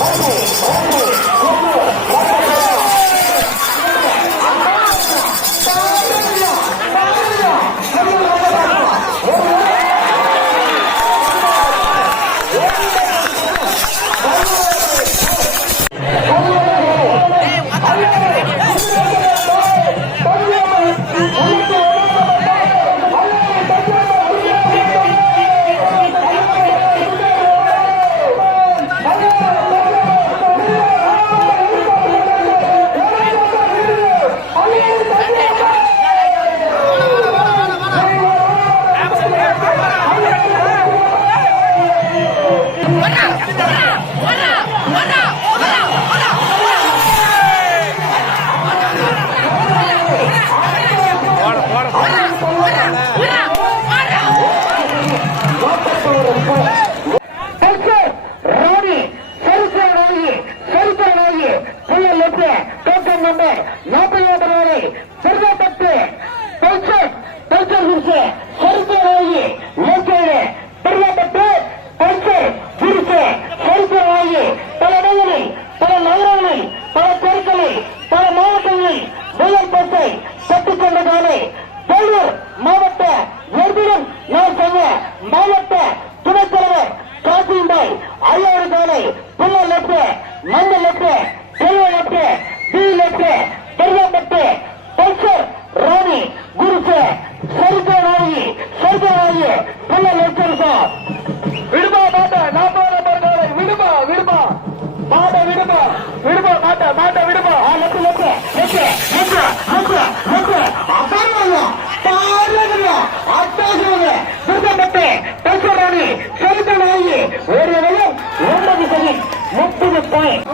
Oh, மையம் number நாற்பது ஓட்டமானை செல்வப்பட்டு தொல்சர் தொல்சர் குறிச்சு செருப்பு வாங்கி நோக்கேடு பெரியம்பட்டு பல்சர் ராணி குருசே சரிதனாரி சரிதனாரி நல்ல லட்சரிசா. விடுமா மாட்ட நாற்பது நம்பர் காலை விடுமா விடுமா. மாட விடுமா விடுமா மாட்ட மாட்ட விடுமா. லட்சம் லட்சம் லட்சம் லட்சம் லட்சம் லட்சம் அசர்வல்ல பாரதில்ல அட்டாசவங்க விருதப்பட்டு பல்சர் ராணி சரிதனாரி ஒரு வளம் ஒன்பது சரி முப்பது பாயிண்ட்